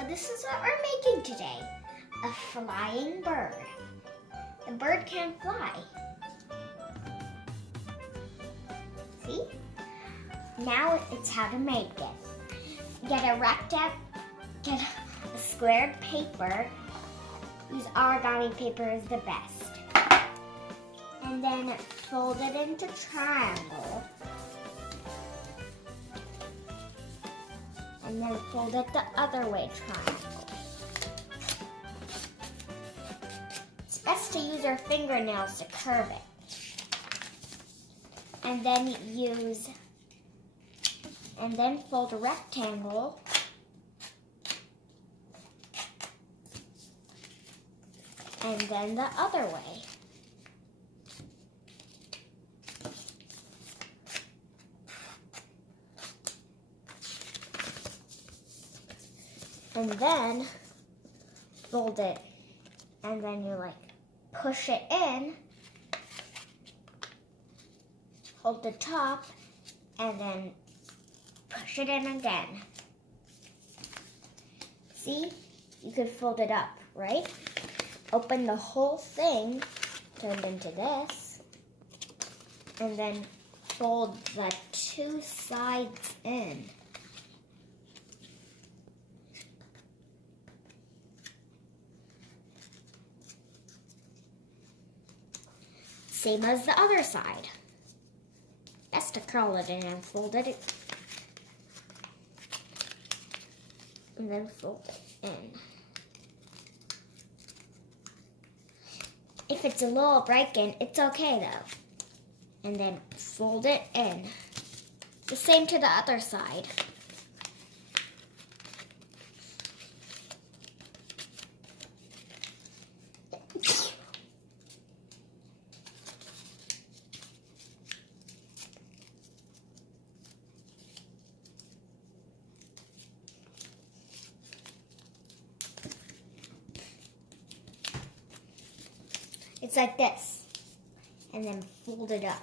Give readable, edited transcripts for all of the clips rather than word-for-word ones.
So this is what we're making today. A flying bird. The bird can fly. See? Now it's how to make it. Get a squared paper. Use origami paper is the best. And then fold it into triangle. And then fold it the other way, triangle. It's best to use your fingernails to curve it. And then fold a rectangle. And then the other way. And then fold it, and then you push it in, hold the top, and then push it in again. See? You could fold it up, right? Open the whole thing, turn into this, and then fold the two sides in. Same as the other side. Best to curl it in and fold it. And then fold it in. If it's a little broken, it's okay though. And then fold it in. The same to the other side. It's like this, and then fold it up.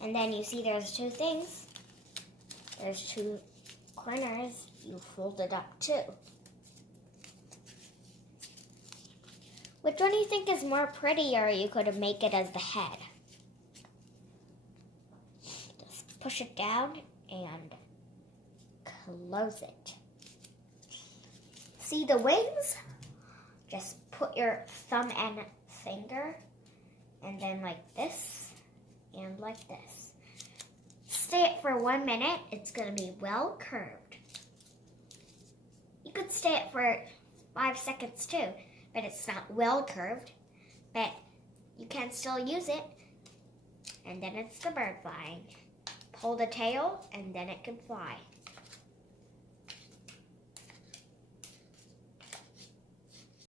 And then you see there's two things. There's two corners. You fold it up too. Which one do you think is more pretty, or you could make it as the head? Just push it down and close it. See the wings? Just put your thumb and finger, and then like this, and like this. Stay it for 1 minute. It's going to be well curved. You could stay it for 5 seconds too, but it's not well curved. But you can still use it. And then it's the bird flying. Pull the tail, and then it can fly.